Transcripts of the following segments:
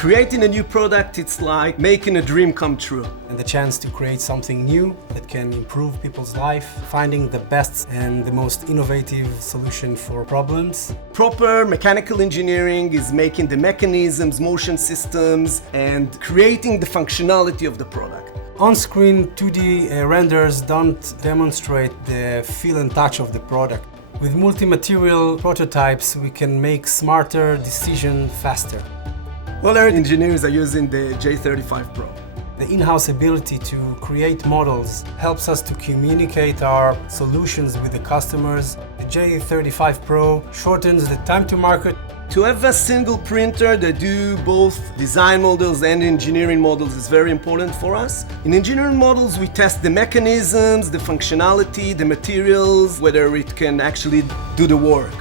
Creating a new product, it's like making a dream come true. And the chance to create something new that can improve people's life, finding the best and the most innovative solution for problems. Proper mechanical engineering is making the mechanisms, motion systems, and creating the functionality of the product. On-screen 2D renders don't demonstrate the feel and touch of the product. With multi-material prototypes, we can make smarter decisions faster. Well, our engineers are using the J35 Pro. The in-house ability to create models helps us to communicate our solutions with the customers. The J35 Pro shortens the time to market. To have a single printer that do both design models and engineering models is very important for us. In engineering models, we test the mechanisms, the functionality, the materials, whether it can actually do the work.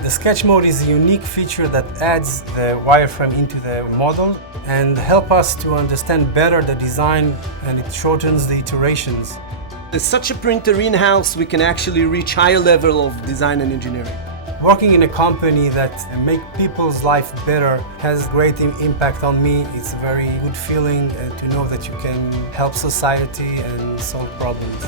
The sketch mode is a unique feature that adds the wireframe into the model and help us to understand better the design, and it shortens the iterations. With such a printer in-house, we can actually reach higher level of design and engineering. Working in a company that make people's life better has great impact on me. It's a very good feeling to know that you can help society and solve problems.